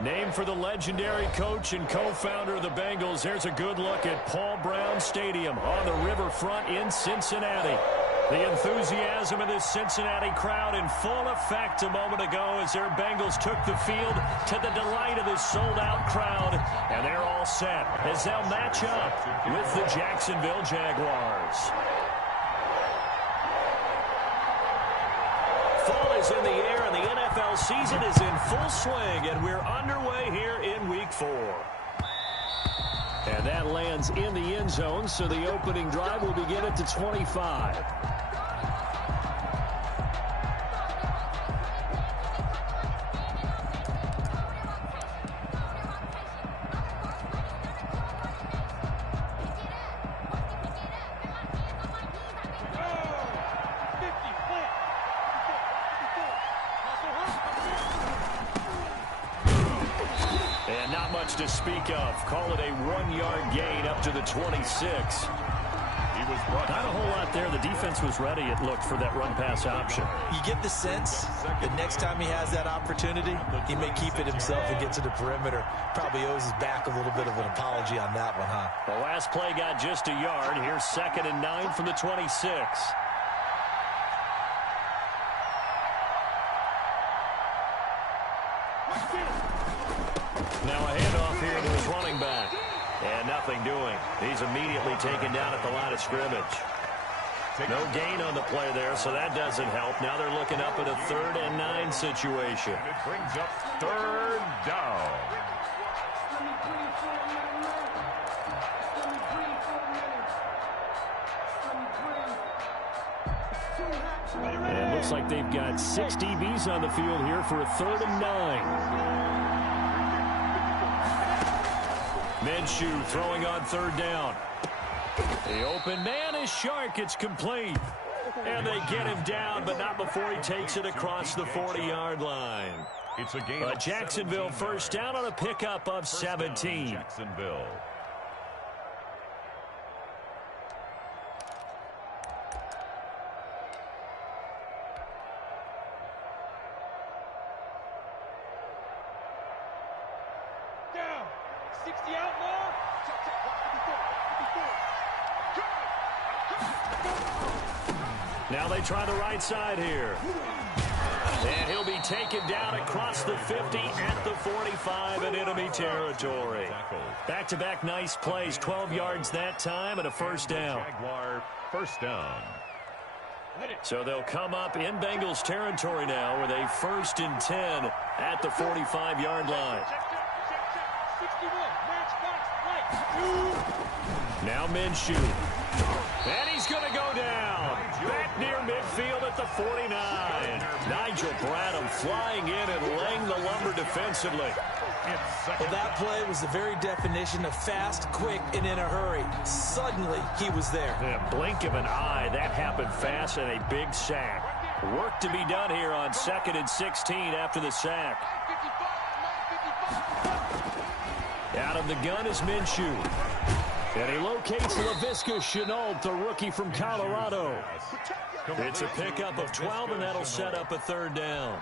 Named for the legendary coach and co-founder of the Bengals, here's a good look at Paul Brown Stadium on the riverfront in Cincinnati. The enthusiasm of this Cincinnati crowd in full effect a moment ago as their Bengals took the field to the delight of this sold-out crowd. And they're all set as they'll match up with the Jacksonville Jaguars. Fall is in the air, and the NFL season is in full swing, and we're underway here in Week 4. And that lands in the end zone, so the opening drive will begin at the 25. To speak of. Call it a 1-yard gain up to the 26. Not a whole lot there. The defense was ready, it looked, for that run-pass option. You get the sense that next time he has that opportunity, he may keep it himself and get to the perimeter. Probably owes his back a little bit of an apology on that one, huh? The last play got just a yard. Here's 2nd and 9 from the 26. Now a handoff here to his running back. And nothing doing. He's immediately taken down at the line of scrimmage. No gain on the play there, so that doesn't help. Now they're looking up at a 3rd and 9 situation. And it brings up 3rd down. And it looks like they've got 6 DBs on the field here for a 3rd and 9. Minshew throwing on 3rd down. The open man is Shark. It's complete. And they get him down, but not before he takes it across the 40-yard line. It's a gain. Jacksonville first down on a pickup of 17. Jacksonville. Now they try the right side here. And he'll be taken down across the 50 at the 45 in enemy territory. Back-to-back nice plays, 12 yards that time and a first down. Jaguar first down. So they'll come up in Bengals territory now with a 1st and 10 at the 45-yard line. Now Minshew. And he's going to go down. Back near midfield at the 49. Nigel Bradham flying in and laying the lumber defensively. Well, that play was the very definition of fast, quick, and in a hurry. Suddenly, he was there. In a blink of an eye, that happened fast and a big sack. Work to be done here on 2nd and 16 after the sack. Out of the gun is Minshew. And he locates LaVisca Chenault, the rookie from Colorado. It's a pickup of 12, and that'll set up a 3rd down.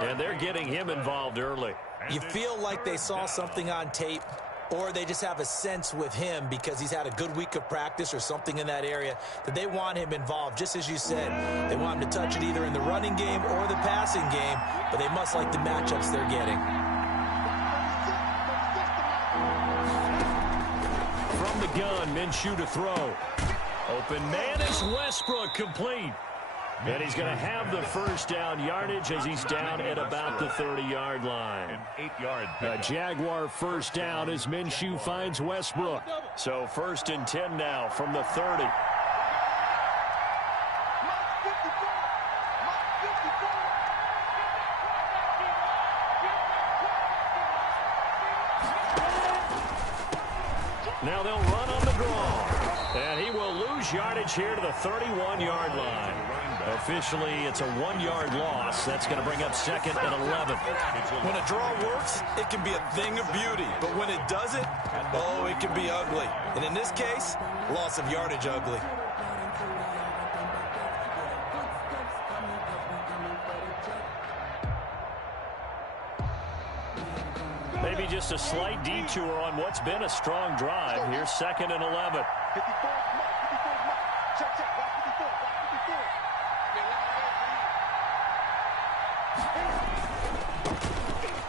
And they're getting him involved early. You feel like they saw something on tape, or they just have a sense with him because he's had a good week of practice or something in that area that they want him involved. Just as you said, they want him to touch it either in the running game or the passing game, but they must like the matchups they're getting. From the gun, Minshew to throw. Open man is Westbrook, complete. And he's going to have the first down yardage as he's down at about the 30-yard line. An 8-yard A Jaguar first down as Minshew finds Westbrook. So 1st and 10 now from the 30. Now they'll run on the draw. And he will lose yardage here to the 31-yard line. Officially, it's a 1-yard loss. That's going to bring up 2nd and 11. When a draw works, it can be a thing of beauty. But when it doesn't, oh, it can be ugly. And in this case, loss of yardage ugly. Maybe just a slight detour on what's been a strong drive. Here's 2nd and 11.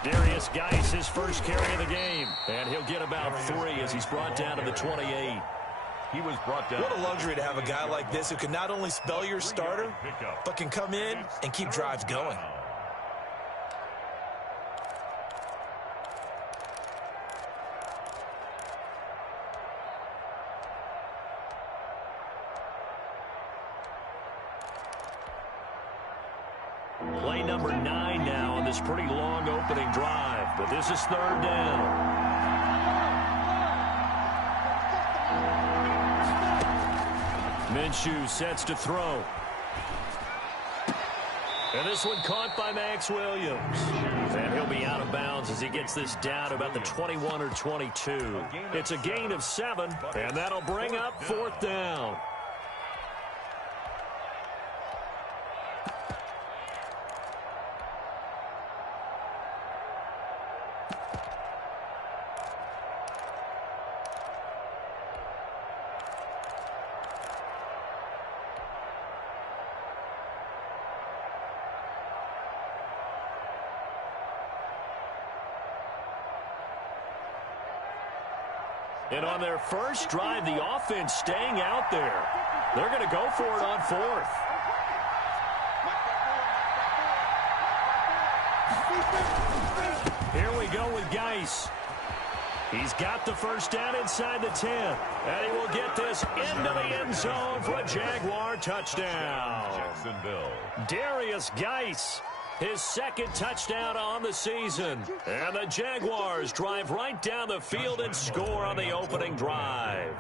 Darius Geis, his first carry of the game. And he'll get about 3 as he's brought down to the 28. He was brought down. What a luxury to have a guy like this who can not only spell your starter, but can come in and keep drives going. Play number 9 now on this pretty long opening drive, but this is 3rd down. Minshew sets to throw. And this one caught by Max Williams. And he'll be out of bounds as he gets this down to about the 21 or 22. It's a gain of 7, and that'll bring up 4th down. And on their first drive, the offense staying out there. They're going to go for it on 4th. Here we go with Geis. He's got the first down inside the 10. And he will get this into the end zone for a Jaguar touchdown. Jacksonville. Darius Geis, his 2nd touchdown on the season. And the Jaguars drive right down the field and score on the opening drive.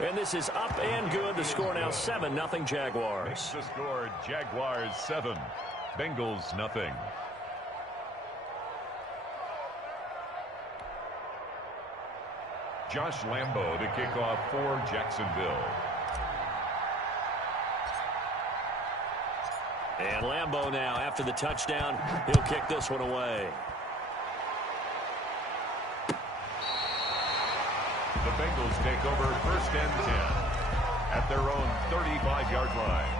And this is up and good. The score now 7-0 Jaguars. The score, Jaguars 7, Bengals nothing. Josh Lambo to kick off for Jacksonville. And Lambo now, after the touchdown, he'll kick this one away. The Bengals take over 1st and 10 at their own 35-yard line.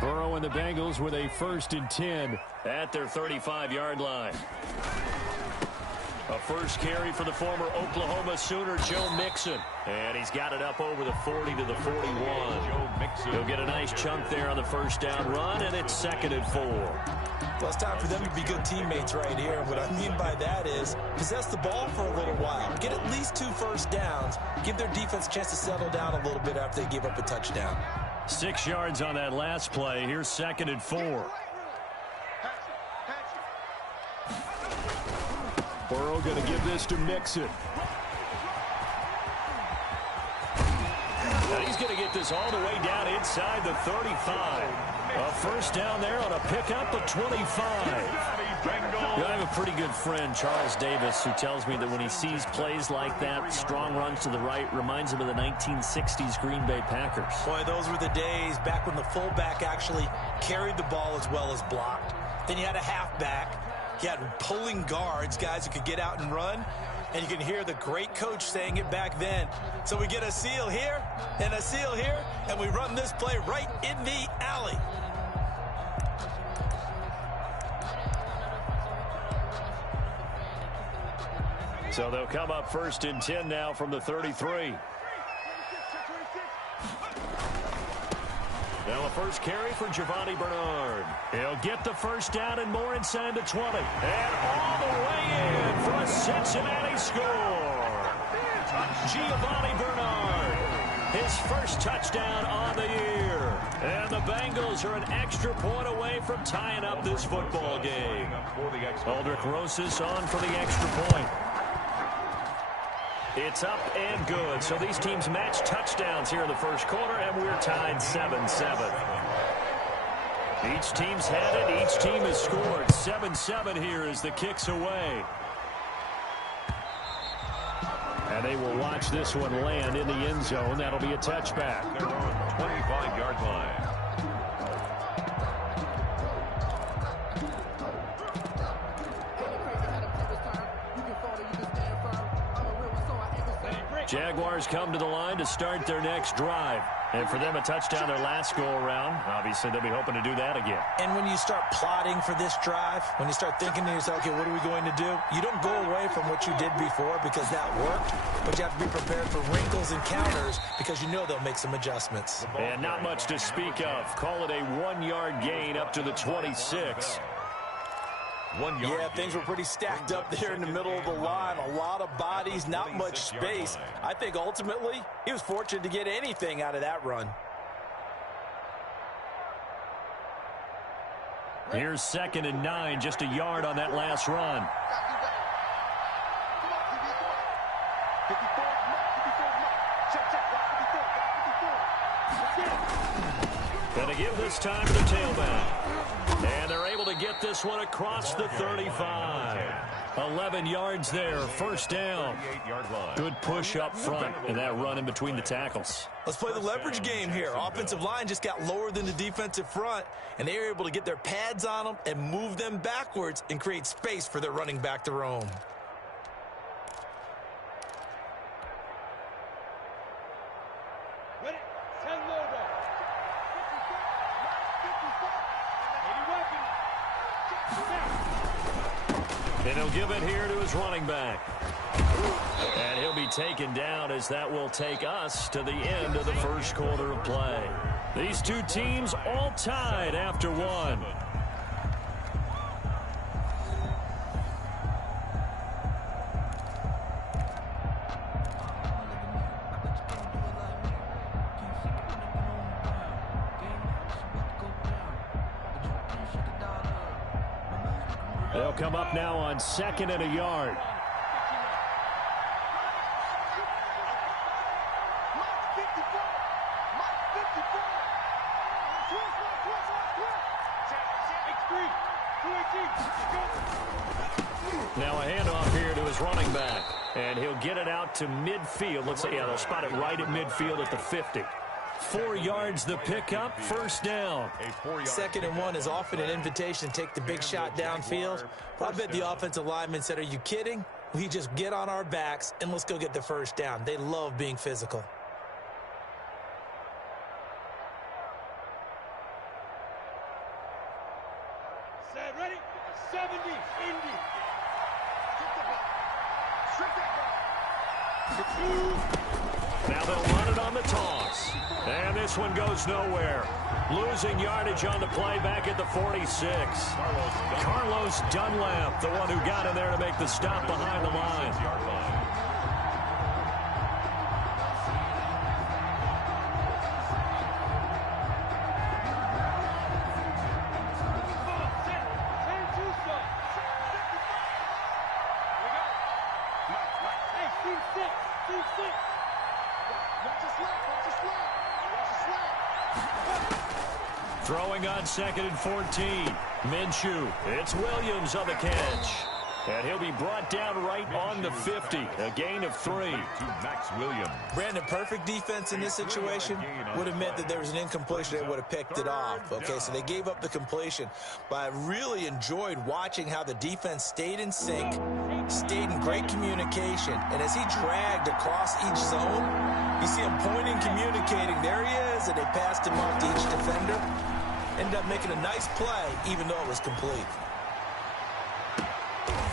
Burrow and the Bengals with a 1st and 10 at their 35-yard line. A first carry for the former Oklahoma Sooner, Joe Mixon. And he's got it up over the 40 to the 41. He'll get a nice chunk there on the first down run, and it's 2nd and 4. Well, it's time for them to be good teammates right here. What I mean by that is possess the ball for a little while. Get at least 2 first downs. Give their defense a chance to settle down a little bit after they give up a touchdown. 6 yards on that last play. Here's 2nd and 4. Burrow going to give this to Mixon. Now he's going to get this all the way down inside the 35. A first down there on a pickup of 25. I have a pretty good friend, Charles Davis, who tells me that when he sees plays like that, strong runs to the right, reminds him of the 1960s Green Bay Packers. Boy, those were the days back when the fullback actually carried the ball as well as blocked. Then you had a halfback. You had pulling guards, guys who could get out and run. And you can hear the great coach saying it back then. So we get a seal here and a seal here, and we run this play right in the alley. So they'll come up 1st and 10 now from the 33. Now a first carry for Giovanni Bernard. He'll get the first down and more inside the 20. And all the way in for a Cincinnati score. Giovanni Bernard, his first touchdown on the year. And the Bengals are an extra point away from tying up this football game. Aldrich Rosas on for the extra point. It's up and good. So these teams match touchdowns here in the first quarter, and we're tied 7-7. Each team's had it. Each team has scored. 7-7 here as the kick's away. And they will watch this one land in the end zone. That'll be a touchback. They're on the 25-yard line. Jaguars come to the line to start their next drive. And for them, a touchdown their last go-around. Obviously, they'll be hoping to do that again. And when you start plotting for this drive, when you start thinking to yourself, okay, what are we going to do? You don't go away from what you did before because that worked, but you have to be prepared for wrinkles and counters because you know they'll make some adjustments. And not much to speak of. Call it a 1-yard gain up to the 26. Yeah, things were pretty stacked up there in the middle of the line. A lot of bodies, not much space. I think ultimately he was fortunate to get anything out of that run. Here's 2nd and 9, just a yard on that last run. Gonna give this time to the tailback. And they're able to get this one across the 35. 11 yards there, first down. Good push up front and that run in between the tackles. Let's play the leverage game here. Offensive line just got lower than the defensive front, and they were able to get their pads on them and move them backwards and create space for their running back to roam. And he'll give it here to his running back. And he'll be taken down as that will take us to the end of the first quarter of play. These two teams all tied after one. They'll come up now on 2nd and a yard. Now a handoff here to his running back. And he'll get it out to midfield. Looks like, yeah, they'll spot it right at midfield at the 50. 4 yards the pickup, first down. 2nd and 1 is often an invitation to take the big shot downfield. But I bet the offensive lineman said, are you kidding? We just get on our backs and let's go get the first down. They love being physical. Set, ready? 70, Indy. Now they'll run it on the toss. And this one goes nowhere. Losing yardage on the play back at the 46. Carlos Dunlap, the one who got in there to make the stop behind the line. Throwing on 2nd and 14. Minshew. It's Williams on the catch. And he'll be brought down right on the 50. A gain of 3. To Max Williams. Brandon, perfect defense in this situation would have meant that there was an incompletion. They would have picked it off. Okay, so they gave up the completion. But I really enjoyed watching how the defense stayed in sync, stayed in great communication. And as he dragged across each zone, you see him pointing, communicating. There he is, and they passed him off to each defender. Ended up making a nice play, even though it was complete.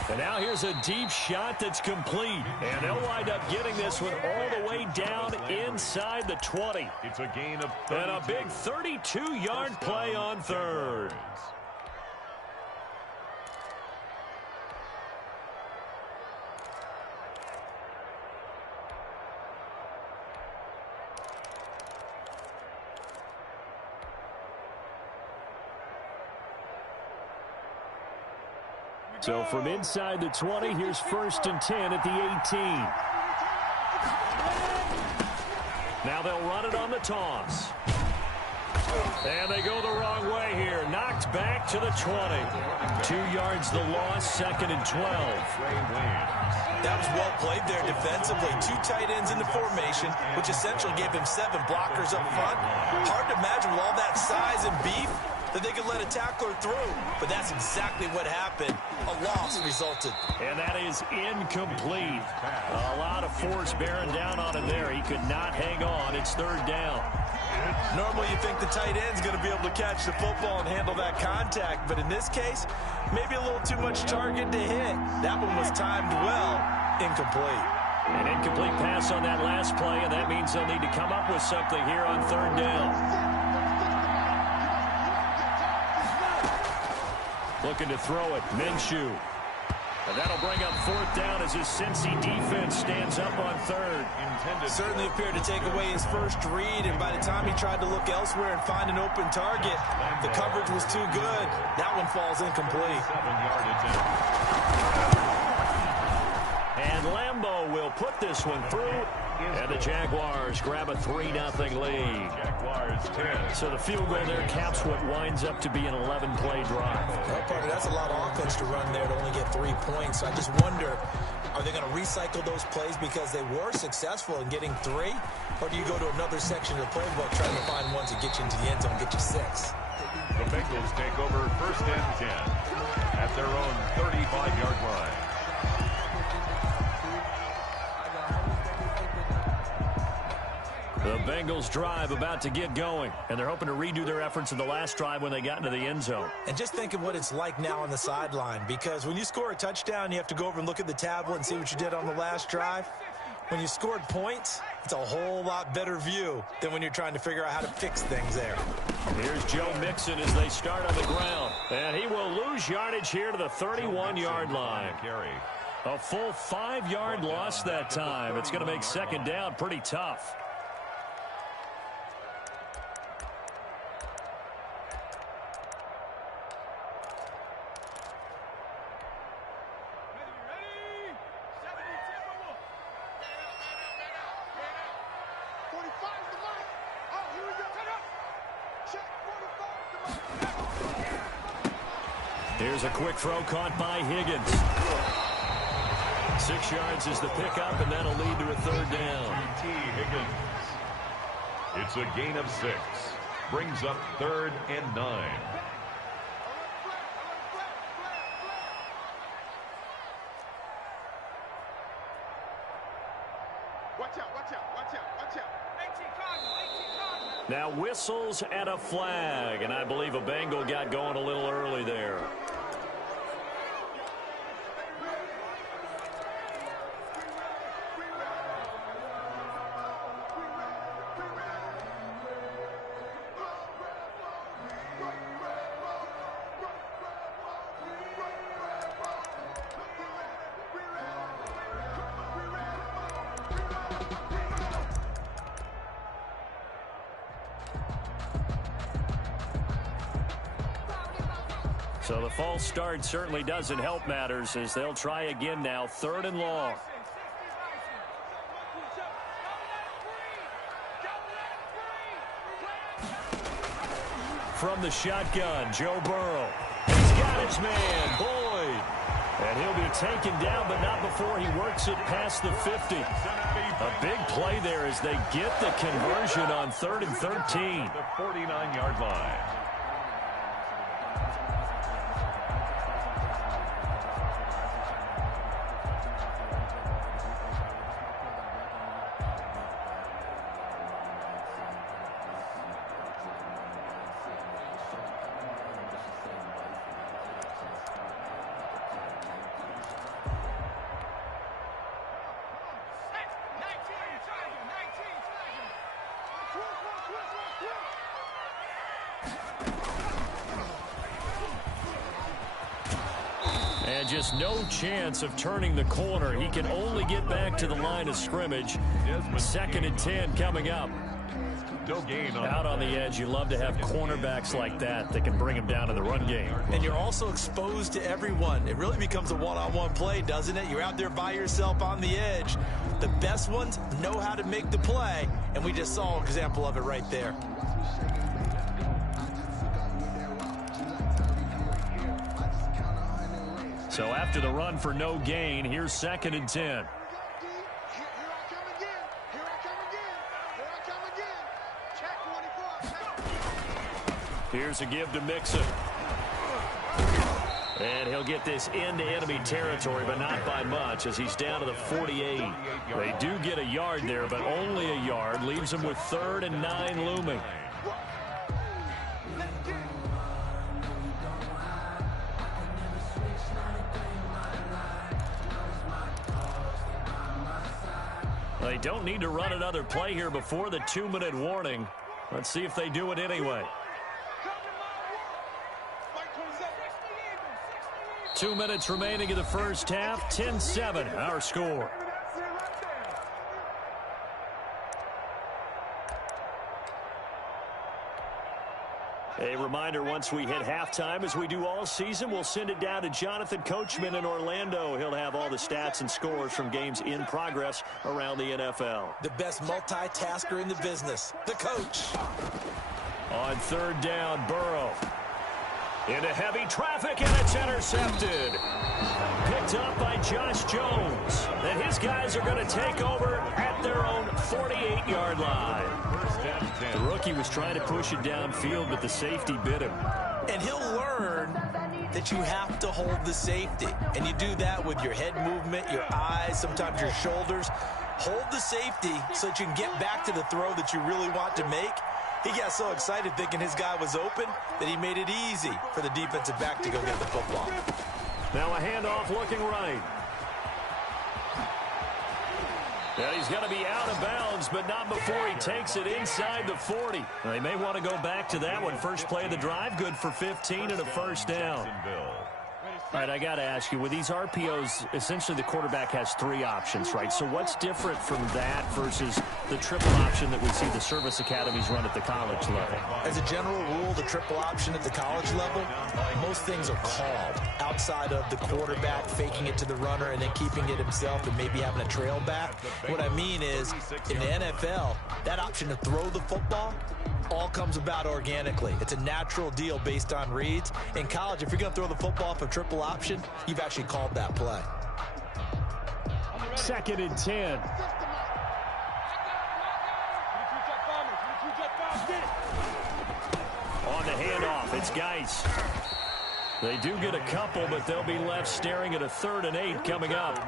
And now here's a deep shot that's complete. And they'll wind up getting this one all the way down inside the 20. It's a gain of 32. And a big 32-yard play on 3rd. So from inside the 20, here's 1st and 10 at the 18. Now they'll run it on the toss. And they go the wrong way here. Knocked back to the 20. 2 yards the loss, 2nd and 12. That was well played there defensively. 2 tight ends in the formation, which essentially gave him 7 blockers up front. Hard to imagine with all that size and beef that they could let a tackler through. But that's exactly what happened. A loss resulted. And that is incomplete. A lot of force bearing down on him there. He could not hang on. It's 3rd down. Normally you think the tight end's going to be able to catch the football and handle that contact, but in this case, maybe a little too much target to hit. That one was timed well. Incomplete. An incomplete pass on that last play, and that means they'll need to come up with something here on 3rd down. Looking to throw it, Minshew. And that'll bring up 4th down as his Cincy defense stands up on 3rd. Certainly appeared to take away his first read, and by the time he tried to look elsewhere and find an open target, the coverage was too good. That one falls incomplete. 7-yard attempt. And Lambeau will put this one through, and the Jaguars grab a 3-0 lead. Jaguars 10. So the field goal there caps what winds up to be an 11-play drive. Well, partner, that's a lot of offense to run there to only get 3 points. I just wonder, are they going to recycle those plays because they were successful in getting 3? Or do you go to another section of the playbook trying to find ones that get you into the end zone and get you 6? The Bengals take over 1st and 10 at their own 35-yard line. The Bengals drive about to get going, and they're hoping to redo their efforts in the last drive when they got into the end zone. And just think of what it's like now on the sideline, because when you score a touchdown, you have to go over and look at the tablet and see what you did on the last drive. When you scored points, it's a whole lot better view than when you're trying to figure out how to fix things there. Here's Joe Mixon as they start on the ground, and he will lose yardage here to the 31-yard line. A full 5-yard loss that time. It's going to make 2nd down pretty tough. Here's a quick throw caught by Higgins. 6 yards is the pickup, and that'll lead to a 3rd down. Higgins. It's a gain of 6. Brings up 3rd and 9. Watch out, watch out, watch out, watch out. 18 Cardinal. Now whistles and a flag, and I believe a Bengal got going a little early there. So the false start certainly doesn't help matters as they'll try again now, 3rd and long. From the shotgun, Joe Burrow. He's got his man, Boyd. And he'll be taken down, but not before he works it past the 50. A big play there as they get the conversion on 3rd and 13. The 49-yard line. And just no chance of turning the corner. He can only get back to the line of scrimmage. 2nd and 10 coming up. No gain on Out on the edge, you love to have cornerbacks like that can bring him down to the run game. And you're also exposed to everyone. It really becomes a one-on-one play, doesn't it? You're out there by yourself on the edge. The best ones know how to make the play, and we just saw an example of it right there. So after the run for no gain, here's 2nd and 10. Here I come again. Here I come again. Here I come again. Check 24. Here's a give to Mixon. And he'll get this into enemy territory, but not by much, as he's down to the 48. They do get a yard there, but only a yard. Leaves them with 3rd and 9 looming. They don't need to run another play here before the 2-minute warning. Let's see if they do it anyway. 2 minutes remaining in the first half. 10-7, our score. A reminder, once we hit halftime, as we do all season, we'll send it down to Jonathan Coachman in Orlando. He'll have all the stats and scores from games in progress around the NFL. The best multitasker in the business, the coach. On 3rd down, Burrow. Into heavy traffic, and it's intercepted. Picked up by Josh Jones. And his guys are going to take over at their own 48-yard line. The rookie was trying to push it downfield, but the safety bit him. And he'll learn that you have to hold the safety. And you do that with your head movement, your eyes, sometimes your shoulders. Hold the safety so that you can get back to the throw that you really want to make. He got so excited thinking his guy was open that he made it easy for the defensive back to go get the football. Now a handoff looking right. And he's going to be out of bounds, but not before he takes it inside the 40. They may want to go back to that one. First play of the drive, good for 15 and a first down. All right, I got to ask you, with these RPOs, essentially the quarterback has 3 options, right? So what's different from that versus the triple option that we see the service academies run at the college level? As a general rule, the triple option at the college level, most things are called outside of the quarterback faking it to the runner and then keeping it himself and maybe having a trail back. What I mean is, in the NFL, that option to throw the football all comes about organically. It's a natural deal based on reads. In college, if you're going to throw the football off a triple option, you've actually called that play. 2nd and 10. On the handoff, it's Geis. They do get a couple, but they'll be left staring at a 3rd and 8 coming up.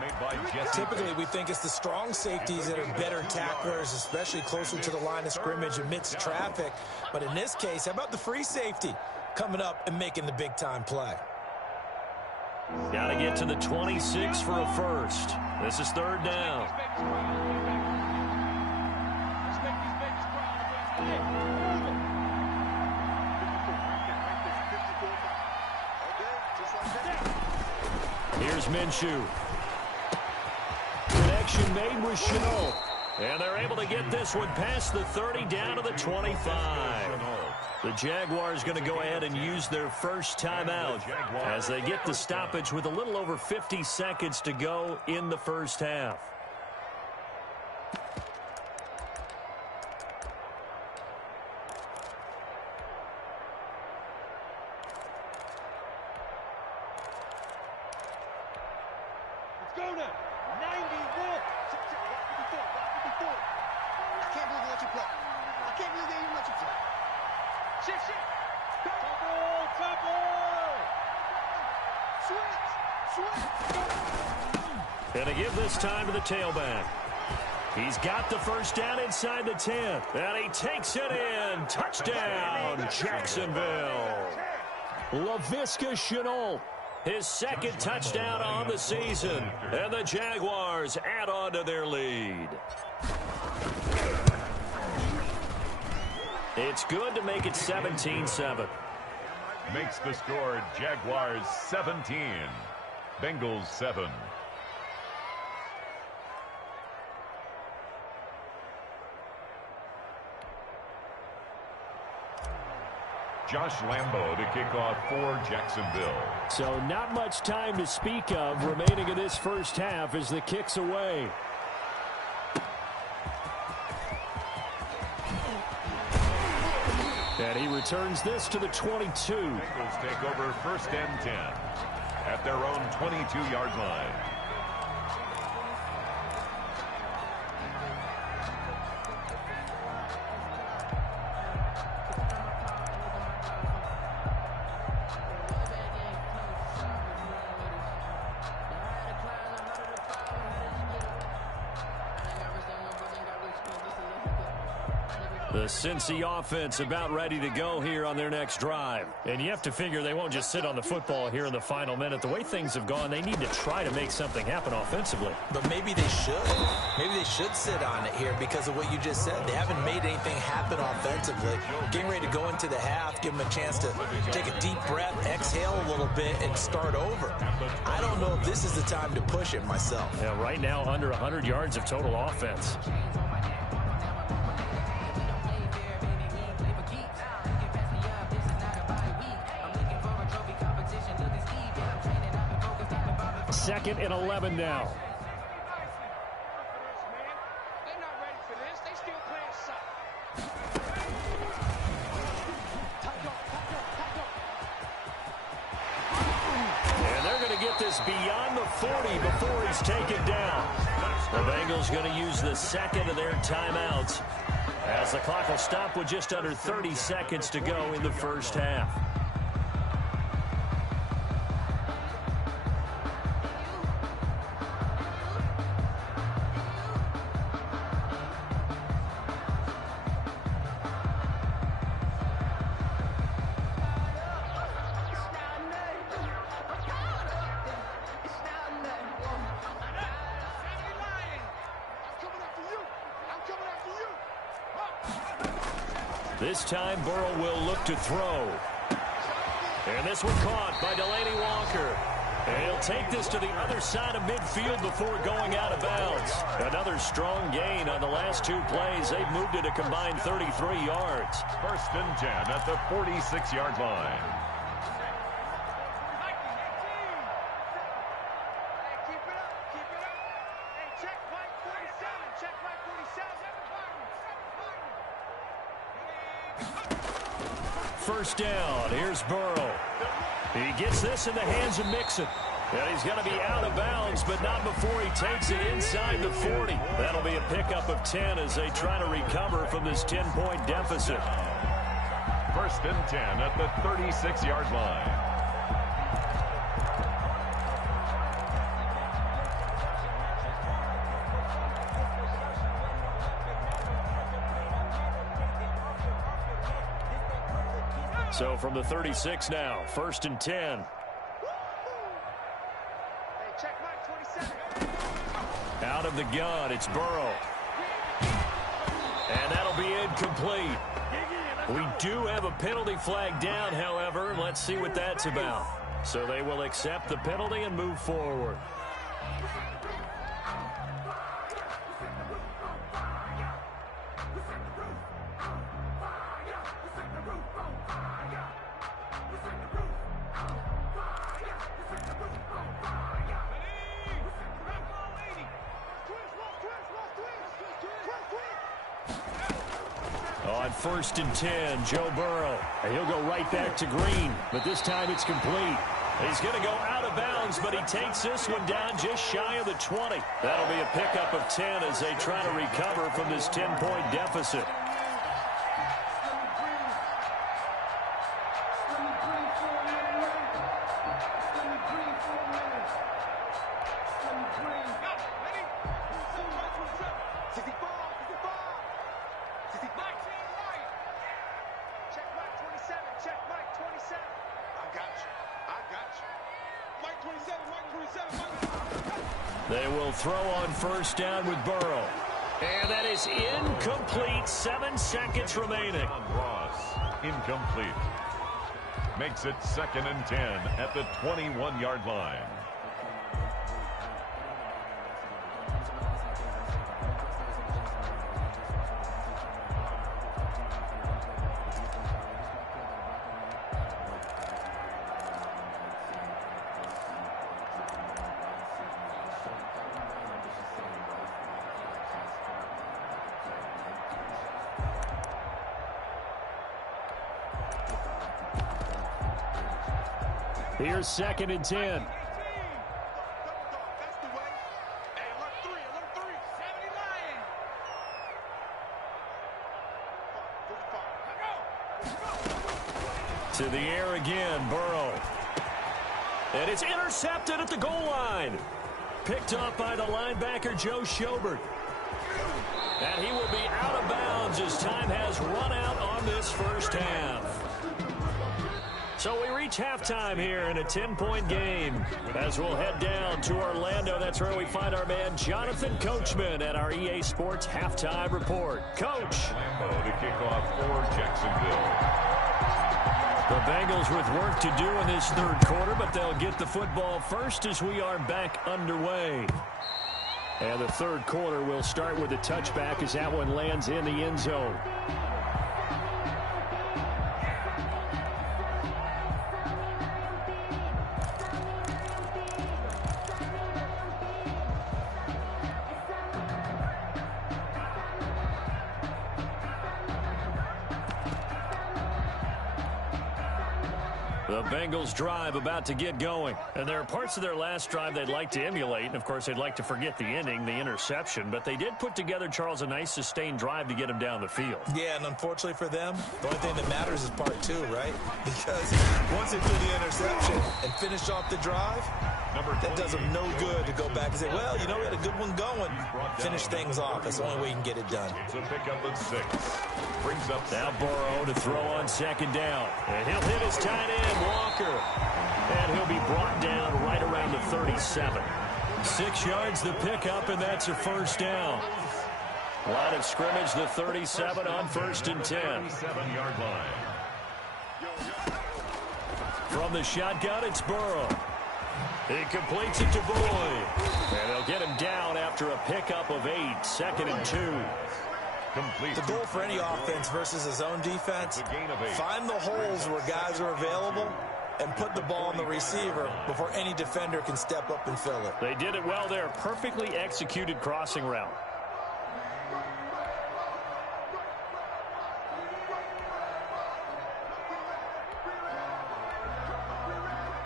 Typically, we think it's the strong safeties that are better tacklers, especially closer to the line of scrimmage amidst traffic. But in this case, how about the free safety coming up and making the big-time play? Got to get to the 26 for a first. This is 3rd down. Here's Minshew. Connection made with Chenault. And they're able to get this one past the 30 down to the 25. The Jaguars going to go ahead and use their first timeout as they get the stoppage with a little over 50 seconds to go in the first half. And to give this time to the tailback. He's got the first down inside the 10. And he takes it in. Touchdown, Jacksonville. Laviska Shenault, his 2nd touchdown on the season. And the Jaguars add on to their lead. It's good to make it 17-7. Makes the score Jaguars 17, Bengals 7. Josh Lambo to kick off for Jacksonville. So not much time to speak of remaining in this first half as the kick's away. And he returns this to the 22. Bengals take over 1st and 10. at their own 22-yard line. The Cincy offense about ready to go here on their next drive. And you have to figure they won't just sit on the football here in the final minute. The way things have gone, they need to try to make something happen offensively. But maybe they should. Maybe they should sit on it here because of what you just said. They haven't made anything happen offensively. Getting ready to go into the half, give them a chance to take a deep breath, exhale a little bit, and start over. I don't know if this is the time to push it myself. Yeah, right now under 100 yards of total offense. Second and 11 now. They're not ready for this. They still playing suck. And they're going to get this beyond the 40 before he's taken down. The Bengals going to use the second of their timeouts as the clock will stop with just under 30 seconds to go in the first half. This time, Burrow will look to throw. And this one caught by Delaney Walker. And he'll take this to the other side of midfield before going out of bounds. Another strong gain on the last two plays. They've moved it a combined 33 yards. First and 10 at the 46-yard line. First down. Here's Burrow. He gets this in the hands of Mixon. And he's going to be out of bounds, but not before he takes it inside the 40. That'll be a pickup of 10 as they try to recover from this 10-point deficit. First and 10 at the 36-yard line. So from the 36 now, first and 10. Out of the gun, it's Burrow. And that'll be incomplete. We do have a penalty flag down, however. Let's see what that's about. So they will accept the penalty and move forward. On first and 10, Joe Burrow. And he'll go right back to Green, but this time it's complete. He's going to go out of bounds, but he takes this one down just shy of the 20. That'll be a pickup of 10 as they try to recover from this 10-point deficit. They will throw on first down with Burrow. And that is incomplete. 7 seconds remaining. Ross, incomplete. Makes it second and 10 at the 21-yard line. Here's 2nd and 10. That's the way. Hey, alert 3. 70 lion. To the air again, Burrow. And it's intercepted at the goal line. Picked up by the linebacker, Joe Schobert. And he will be out of bounds as time has run out on this first half. So we reach halftime here in a 10-point game. As we'll head down to Orlando, that's where we find our man Jonathan Coachman at our EA Sports Halftime Report. Coach. Lambeau to kick off for Jacksonville. The Bengals with work to do in this third quarter, but they'll get the football first as we are back underway. And the third quarter will start with a touchback as that one lands in the end zone. The Bengals drive about to get going. And there are parts of their last drive they'd like to emulate. And, of course, they'd like to forget the ending, the interception. But they did put together, Charles, a nice sustained drive to get him down the field. Yeah, and unfortunately for them, the only thing that matters is part 2, right? Because once they do the interception and finish off the drive, that does them no good to go back and say, well, you know, we had a good one going. Finish things off. That's the only way you can get it done. It's a pickup of 6. Brings up now Burrow to throw on 2nd down. And he'll hit his tight end, Walker. And he'll be brought down right around the 37. 6 yards the pickup, and that's a first down. Line of scrimmage, the 37 on 1st and 10. 37-yard line. From the shotgun, it's Burrow. He completes it to Boyd. And they'll get him down after a pickup of 8. 2nd and 2. The goal for any offense versus a zone defense, find the holes where guys are available and put the ball on the receiver before any defender can step up and fill it. They did it well there. Perfectly executed crossing route.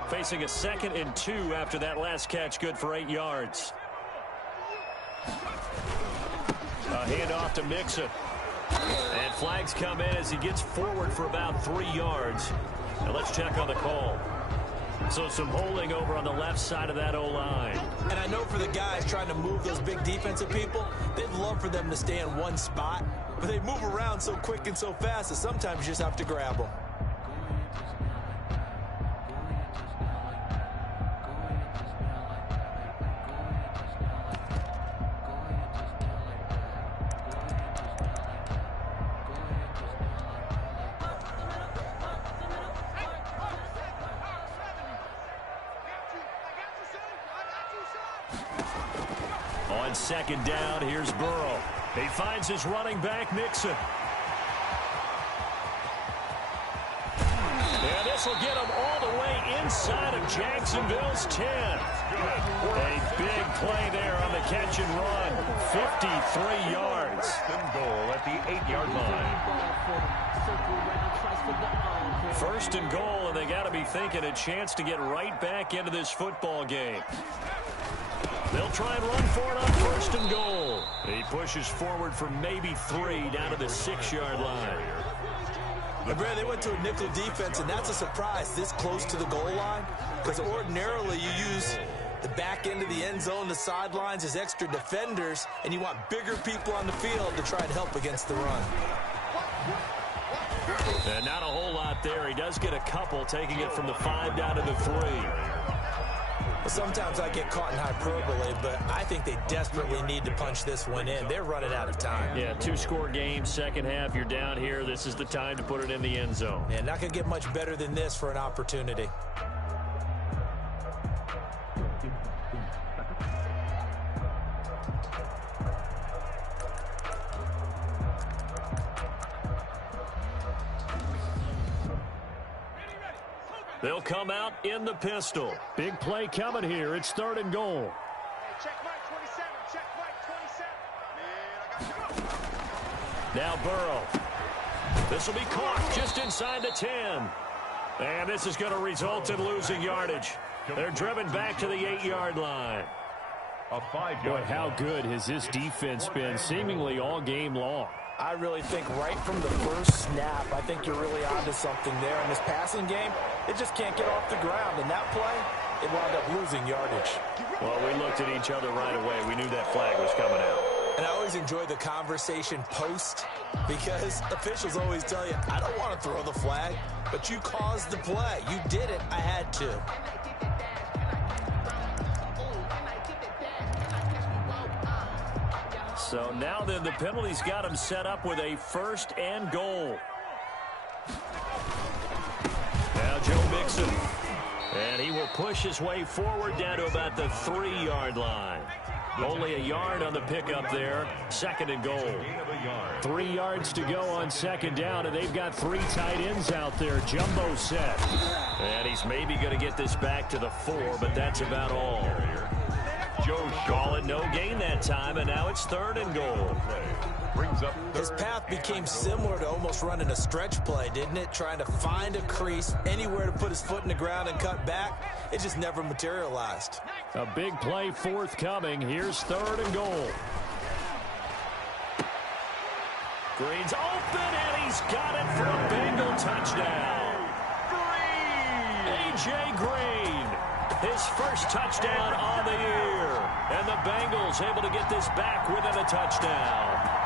Facing a 2nd and 2 after that last catch, good for 8 yards. A handoff to Mixon. And flags come in as he gets forward for about 3 yards. Now let's check on the call. So some holding over on the left side of that O-line. And I know for the guys trying to move those big defensive people, they'd love for them to stay in one spot. But they move around so quick and so fast that sometimes you just have to grab them. On 2nd down, here's Burrow. He finds his running back, Mixon. And this will get him all the way inside of Jacksonville's 10. A big play there on the catch and run. 53 yards. Goal at the 8-yard line. 1st and goal, and they got to be thinking a chance to get right back into this football game. They'll try and run for it on 1st and goal. He pushes forward for maybe 3 down to the 6-yard line. Brad, they went to a nickel defense, and that's a surprise this close to the goal line, because ordinarily you use the back end of the end zone, the sidelines as extra defenders, and you want bigger people on the field to try and help against the run. And not a whole lot there. He does get a couple, taking it from the 5 down to the 3. Sometimes I get caught in hyperbole, but I think they desperately need to punch this one in. They're running out of time. Yeah, 2-score game, second half, you're down here. This is the time to put it in the end zone. Yeah, not going to get much better than this for an opportunity. They'll come out in the pistol. Big play coming here. It's 3rd and goal. Hey, check Mike 27. Check Mike 27. Man, I got you. Now Burrow. This will be caught just inside the 10. And this is going to result in losing yardage. They're driven back to the 8-yard line. A 5-yard Boy, how good has this defense been seemingly all game long? I really think right from the first snap, I think you're really onto something there. In this passing game, it just can't get off the ground. And that play, it wound up losing yardage. Well, we looked at each other right away. We knew that flag was coming out. And I always enjoy the conversation post because officials always tell you, I don't want to throw the flag, but you caused the play. You did it. I had to. So now then the penalty's got him set up with a 1st and goal. Now Joe Mixon. And he will push his way forward down to about the 3-yard line. Only a yard on the pickup there. 2nd and goal. 3 yards to go on 2nd down, and they've got 3 tight ends out there. Jumbo set. And he's maybe going to get this back to the 4, but that's about all. Joe call it no gain that time, and now it's 3rd and goal. brings up His path became similar to almost running a stretch play, didn't it? Trying to find a crease, anywhere to put his foot in the ground and cut back. It just never materialized. A big play forthcoming. Here's 3rd and goal. Green's open, and he's got it for a Bengal touchdown. A.J. Green, his first touchdown on the year. And the Bengals able to get this back within a touchdown.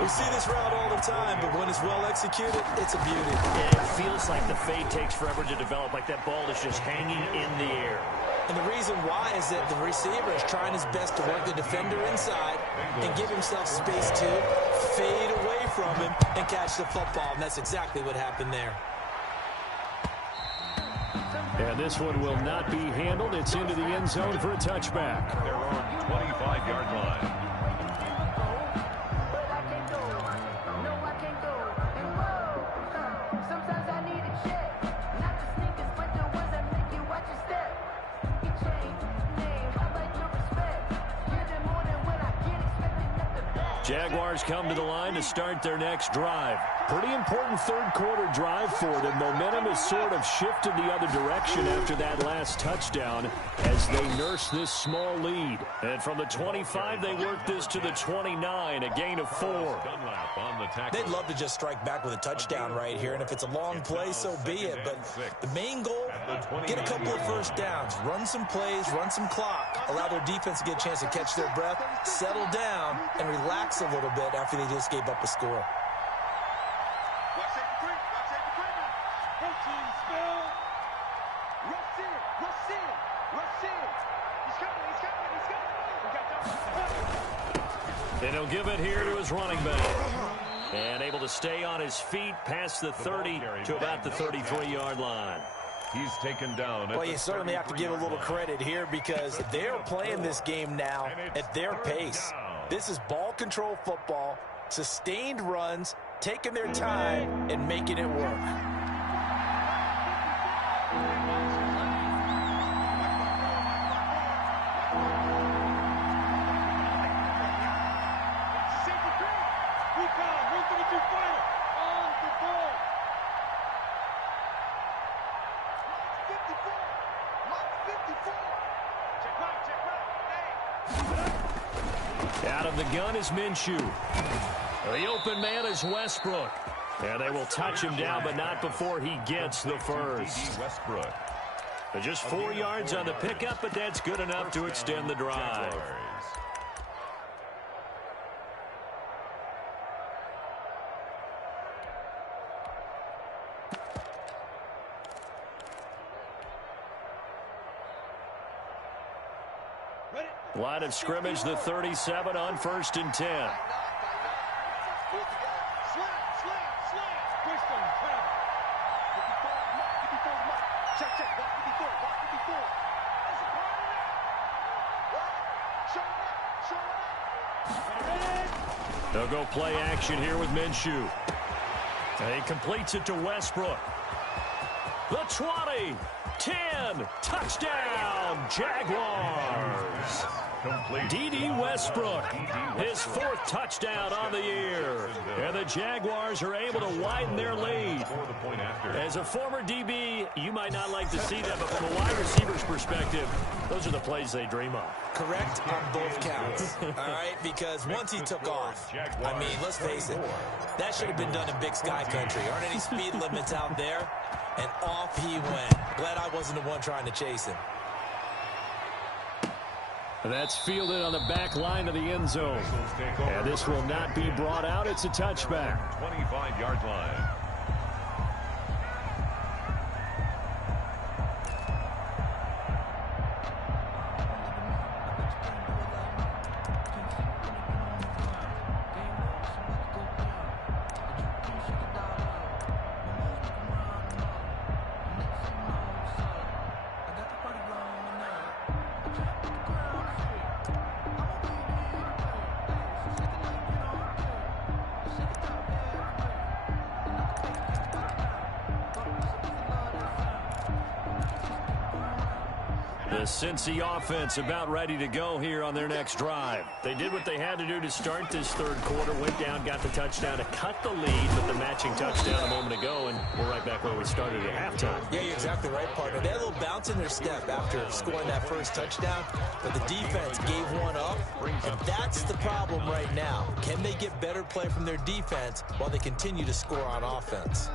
We see this route all the time, but when it's well executed, it's a beauty. And it feels like the fade takes forever to develop, like that ball is just hanging in the air. And the reason why is that the receiver is trying his best to work the defender inside and give himself space to fade away from him and catch the football. And that's exactly what happened there. And this one will not be handled. It's into the end zone for a touchback. Their own 25-yard line. Jaguars come to the line to start their next drive. Pretty important third quarter drive for them. Momentum has sort of shifted the other direction after that last touchdown as they nurse this small lead. And from the 25, they work this to the 29, a gain of 4. They'd love to just strike back with a touchdown right here, and if it's a long play, so be it. But the main goal, get a couple of first downs, run some plays, run some clock, allow their defense to get a chance to catch their breath, settle down, and relax a little bit after they just gave up a score. And he'll give it here to his running back. And able to stay on his feet past the 30 to about the 33-yard line. He's taken down. Well, you certainly have to give a little credit here because they're playing this game now at their pace. This is ball control football, sustained runs, taking their time, and making it work. Out of the gun is Minshew. The open man is Westbrook. And they will touch him down, but not before he gets the first. Westbrook. Just 4 yards on the pickup, but that's good enough to extend the drive. Line of scrimmage, the 37 on 1st and 10. They'll go play action here with Minshew. And he completes it to Westbrook. The 20. 10. Touchdown, Jaguars. D.D. Westbrook, his 4th touchdown on the year. And the Jaguars are able to widen their lead. As a former DB, you might not like to see that, but from a wide receiver's perspective, those are the plays they dream of. Correct on both counts, all right? Because once he took off, I mean, let's face it, that should have been done in Big Sky Country. Aren't any speed limits out there? And off he went. Glad I wasn't the one trying to chase him. That's fielded on the back line of the end zone. And this will not be brought out. It's a touchback. 25-yard line. The Cincy offense about ready to go here on their next drive. They did what they had to do to start this third quarter, went down, got the touchdown to cut the lead with the matching touchdown a moment ago, and we're right back where we started at halftime. Yeah, you're exactly right, partner. They had a little bounce in their step after scoring that first touchdown, but the defense gave one up, and that's the problem right now. Can they get better play from their defense while they continue to score on offense?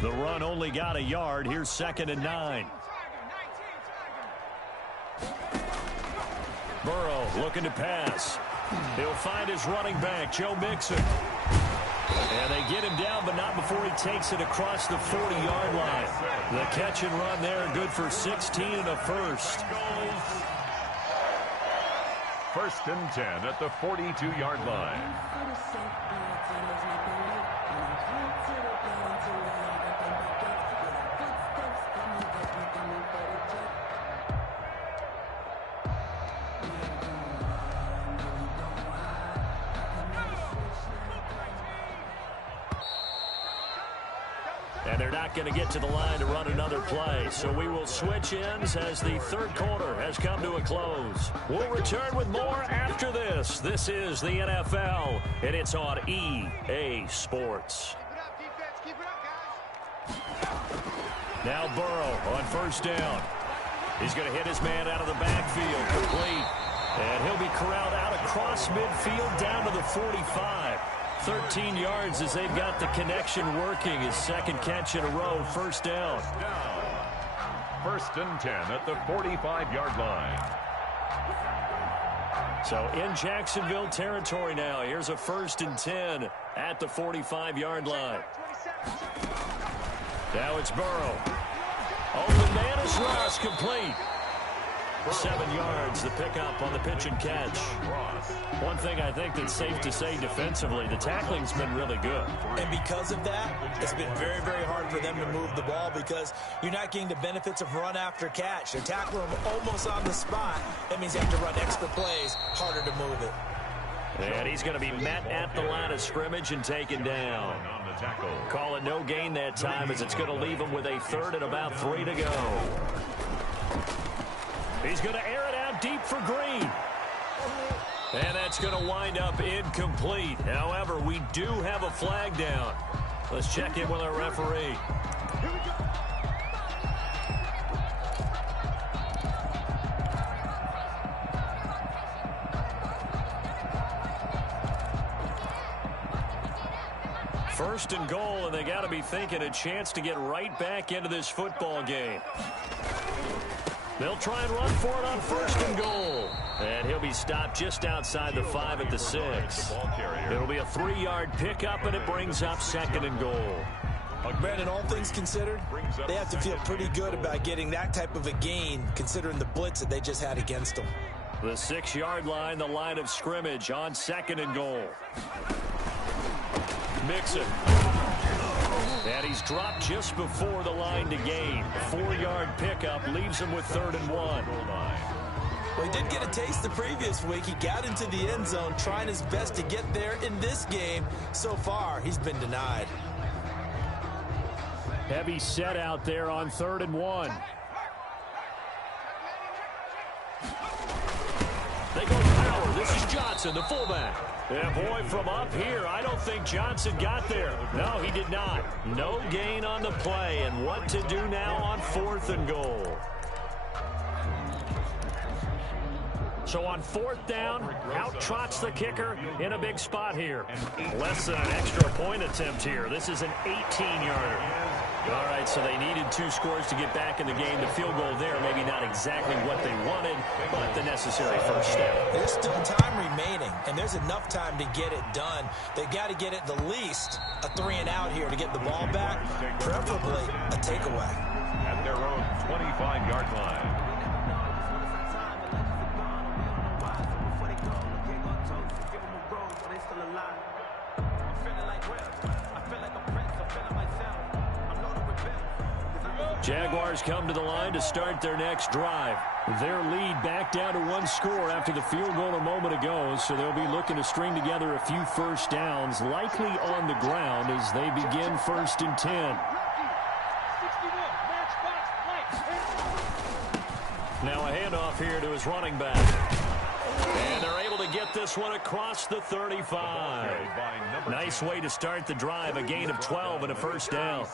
The run only got a yard. Here's 2nd and 9. Burrow looking to pass. He'll find his running back, Joe Mixon. And they get him down, but not before he takes it across the 40-yard line. The catch and run there, good for 16 and a first. 1st and 10 at the 42-yard line. And they're not going to get to the line to run another play. So we will switch ends as the third quarter has come to a close. We'll return with more after this. This is the NFL, and it's on EA Sports. Keep it up, guys. Now Burrow on 1st down. He's going to hit his man out of the backfield, complete. And he'll be corralled out across midfield down to the 45. 13 yards as they've got the connection working. His 2nd catch in a row, 1st down. 1st and 10 at the 45-yard line. So in Jacksonville territory now. Here's a 1st and 10 at the 45-yard line. Now it's Burrow. Open man is Ross, complete. 7 yards, the pickup on the pitch and catch. One thing I think that's safe to say defensively, the tackling's been really good. And because of that, it's been very, very hard for them to move the ball because you're not getting the benefits of run after catch. They're tackling them almost on the spot. That means you have to run extra plays, harder to move it. And he's going to be met at the line of scrimmage and taken down. Call it no gain that time as it's going to leave him with a 3rd and about 3 to go. He's going to air it out deep for Green. And that's going to wind up incomplete. However, we do have a flag down. Let's check in with our referee. First and goal, and they got to be thinking a chance to get right back into this football game. They'll try and run for it on 1st and goal. And he'll be stopped just outside the 5 at the 6. It'll be a 3-yard pickup, and it brings up 2nd and goal. Brandon, all things considered, they have to feel pretty good about getting that type of a gain, considering the blitz that they just had against them. The 6-yard line, the line of scrimmage on 2nd and goal. Mixon. And he's dropped just before the line to gain. 4-yard pickup leaves him with 3rd and 1. Well, he did get a taste the previous week. He got into the end zone trying his best to get there in this game. So far, he's been denied. Heavy set out there on 3rd and 1. They go power. This is Johnson, the fullback. Yeah, boy, from up here, I don't think Johnson got there. No, he did not. No gain on the play. And what to do now on 4th and goal? So on 4th down, out trots the kicker in a big spot here. Less than an extra point attempt here. This is an 18-yarder. All right, so they needed 2 scores to get back in the game. The field goal there, maybe not exactly what they wanted, but the necessary first step. There's still time remaining, and there's enough time to get it done. They've got to get it the least a 3-and-out here to get the ball back, preferably a takeaway. At their own 25-yard line. Jaguars come to the line to start their next drive. Their lead back down to 1 score after the field goal a moment ago, so they'll be looking to string together a few first downs, likely on the ground as they begin 1st and 10. Now a handoff here to his running back. And they're able to get this one across the 35. Nice way to start the drive, a gain of 12 and a first down.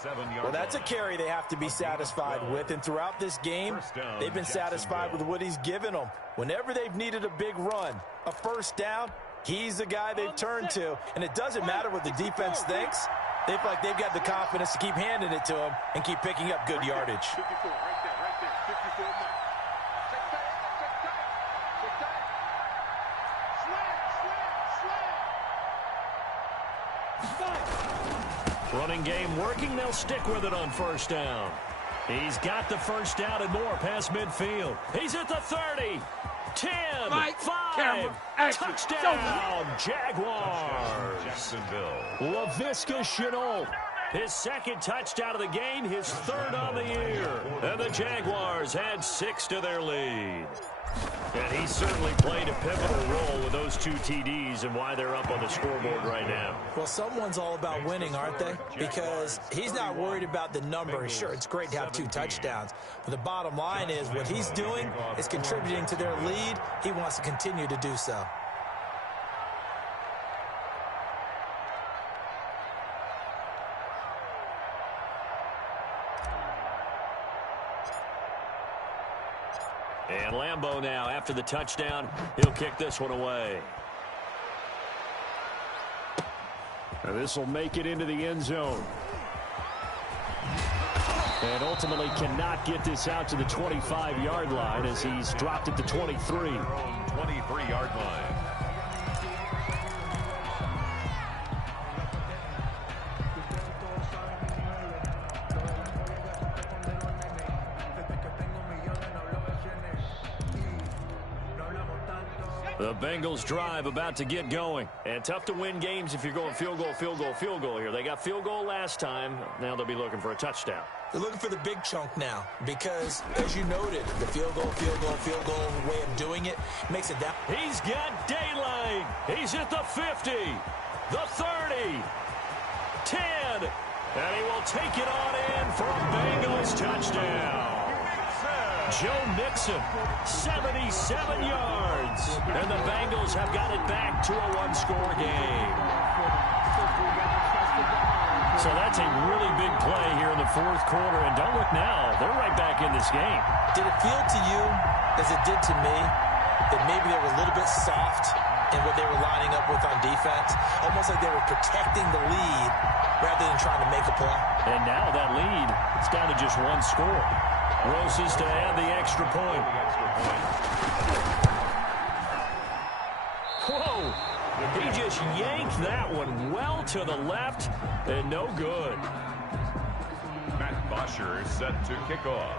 Well, that's a carry they have to be satisfied with, and throughout this game, they've been satisfied with what he's given them. Whenever they've needed a big run, a first down, he's the guy they've turned to, and it doesn't matter what the defense thinks. They feel like they've got the confidence to keep handing it to him and keep picking up good yardage. 54, right there, 54 mark. Running game working. They'll stick with it on first down. He's got the first down and more past midfield. He's at the 30. 10, 5, touchdown, Jaguars. Jacksonville. Laviska Shenault, his 2nd touchdown of the game, his 3rd on the year. And the Jaguars add 6 to their lead. And he certainly played a pivotal role with those 2 TDs and why they're up on the scoreboard right now. Well, someone's all about winning, aren't they? Because he's not worried about the number. Sure, it's great to have 2 touchdowns. But the bottom line is what he's doing is contributing to their lead. He wants to continue to do so. And Lambeau now, after the touchdown, he'll kick this one away. And this will make it into the end zone. And ultimately cannot get this out to the 25-yard line as he's dropped at the 23. 23-yard line. The Bengals drive about to get going. And tough to win games if you're going field goal, field goal, field goal here. They got field goal last time. Now they'll be looking for a touchdown. They're looking for the big chunk now because, as you noted, the field goal way of doing it makes it down. He's got daylight. He's at the 50, the 30, 10, and he will take it on in for a Bengals touchdown. Joe Mixon, 77 yards, and the Bengals have got it back to a 1-score game. So that's a really big play here in the 4th quarter, and don't look now, they're right back in this game. Did it feel to you, as it did to me, that maybe they were a little bit soft in what they were lining up with on defense? Almost like they were protecting the lead rather than trying to make a play. And now that lead, it's down to just 1 score. Roses to add the extra point. Whoa! He just yanked that one well to the left and no good. Matt Bosher set to kick off.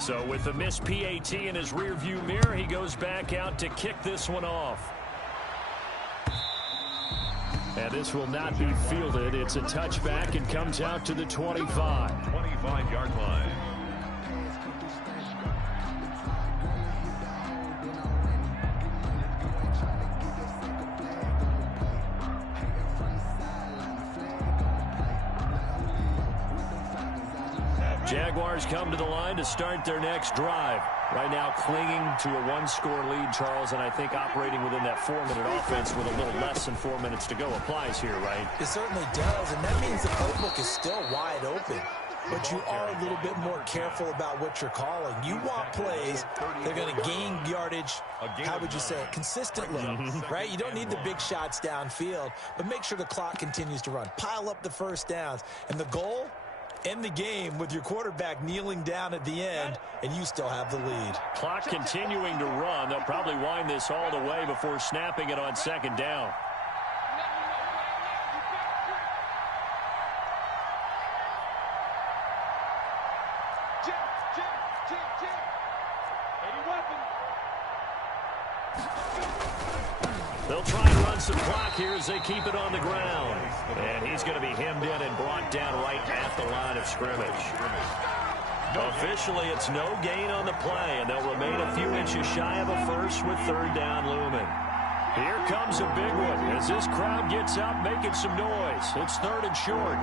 So with the missed PAT in his rearview mirror, he goes back out to kick this one off. And this will not be fielded. It's a touchback and comes out to the 25. 25-yard line. Jaguars come to the line to start their next drive. Right now clinging to a one-score lead, Charles, and I think operating within that 4-minute offense with a little less than 4 minutes to go applies here, right? It certainly does, and that means the playbook is still wide open. But you are a little bit more careful about what you're calling. You want plays that are going to gain yardage, how would you say it, consistently, right? You don't need the big shots downfield, but make sure the clock continues to run. Pile up the first downs. And the goal, end the game with your quarterback kneeling down at the end, and you still have the lead. Clock continuing to run. They'll probably wind this all the way before snapping it on second down. They'll try and run some clock here as they keep it on the ground. And he's going to be hemmed in and brought down right at the line of scrimmage. Officially, it's no gain on the play, and they'll remain a few inches shy of a first with third down looming. Here comes a big one as this crowd gets up making some noise. It's third and short.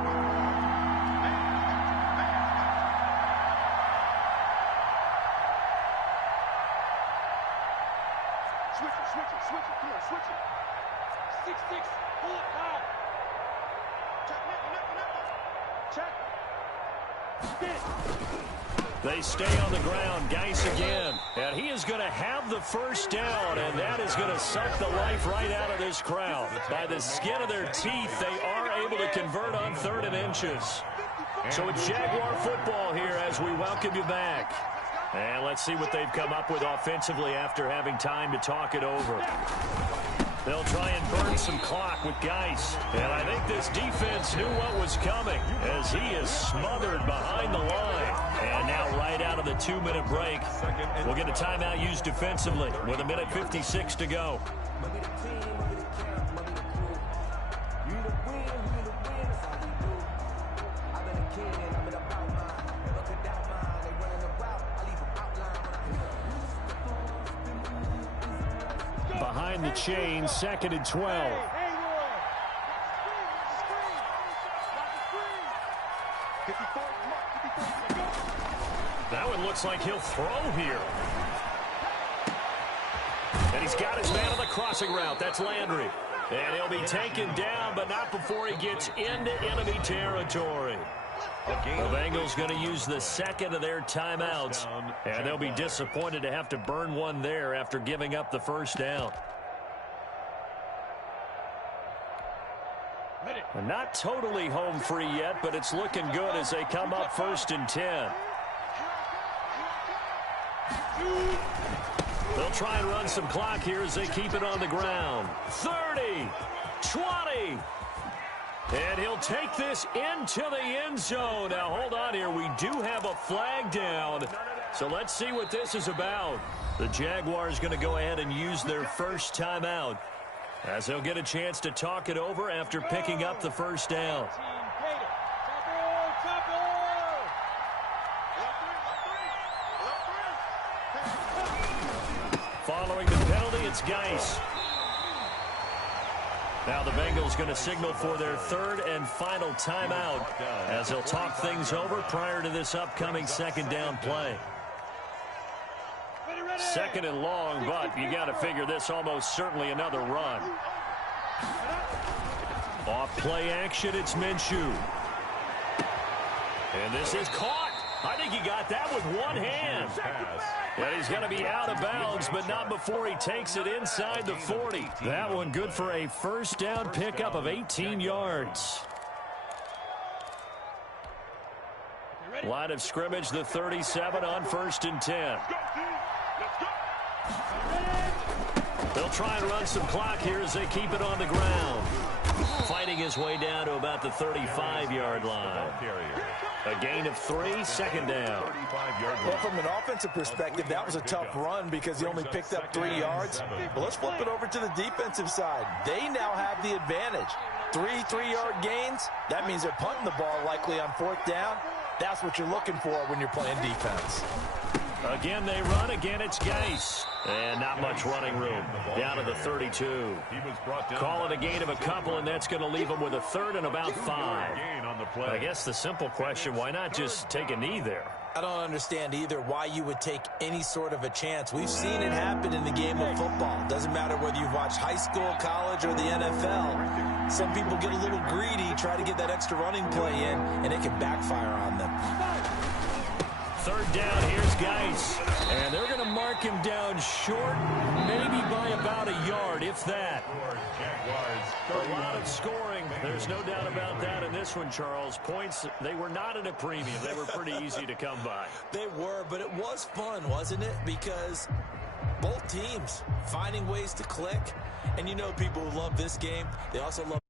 They stay on the ground. Geis again. And he is going to have the first down, and that is going to suck the life right out of this crowd. By the skin of their teeth, they are able to convert on 3rd and inches. So it's Jaguar football here as we welcome you back. And let's see what they've come up with offensively after having time to talk it over. They'll try and burn some clock with Geis. And I think this defense knew what was coming as he is smothered behind the line. And now right out of the 2-minute break, we'll get a timeout used defensively with 1:56 to go. Behind the chain, 2nd and 12. That one looks like he'll throw here. And he's got his man on the crossing route. That's Landry. And he'll be taken down, but not before he gets into enemy territory. The Bengals going to use the second of their timeouts, and they'll be disappointed to have to burn one there after giving up the first down. And not totally home free yet, but it's looking good as they come up 1st and 10. They'll try and run some clock here as they keep it on the ground. 30, 20. And he'll take this into the end zone. Now, hold on here. We do have a flag down. So let's see what this is about. The Jaguars going to go ahead and use their first timeout as they'll get a chance to talk it over after picking up the first down. Following the penalty, it's Geis. Now the Bengals going to signal for their 3rd and final timeout as they'll talk things over prior to this upcoming 2nd down play. 2nd and long, but you got to figure this almost certainly another run. Off play action, it's Minshew. And this is caught. I think he got that with one hand. And he's going to be out of bounds, but not before he takes it inside the 40. That one good for a first down pickup of 18 yards. Line of scrimmage, the 37 on 1st and 10. They'll try and run some clock here as they keep it on the ground. Fighting his way down to about the 35-yard line. A gain of 3, 2nd down. Well, from an offensive perspective, that was a tough run because he only picked up 3 yards. But let's flip it over to the defensive side. They now have the advantage. 3 3-yard gains. That means they're punting the ball likely on 4th down. That's what you're looking for when you're playing defense. Again, they run. Again, it's Geis. And not much running room. Down to the 32. Call it a gain of a couple, and that's going to leave them with a 3rd and about 5. the play. I guess the simple question, why not just take a knee there? I don't understand either why you would take any sort of a chance. We've seen it happen in the game of football. Doesn't matter whether you've watched high school, college, or the NFL. Some people get a little greedy, try to get that extra running play in, and it can backfire on them. Third down, here's Geis. And they're going to mark him down short, maybe by about a yard, if that. A lot of scoring. There's no doubt about that in this one, Charles. Points, they were not at a premium. They were pretty easy to come by. They were, but it was fun, wasn't it? Because both teams finding ways to click. And you know people who love this game, they also love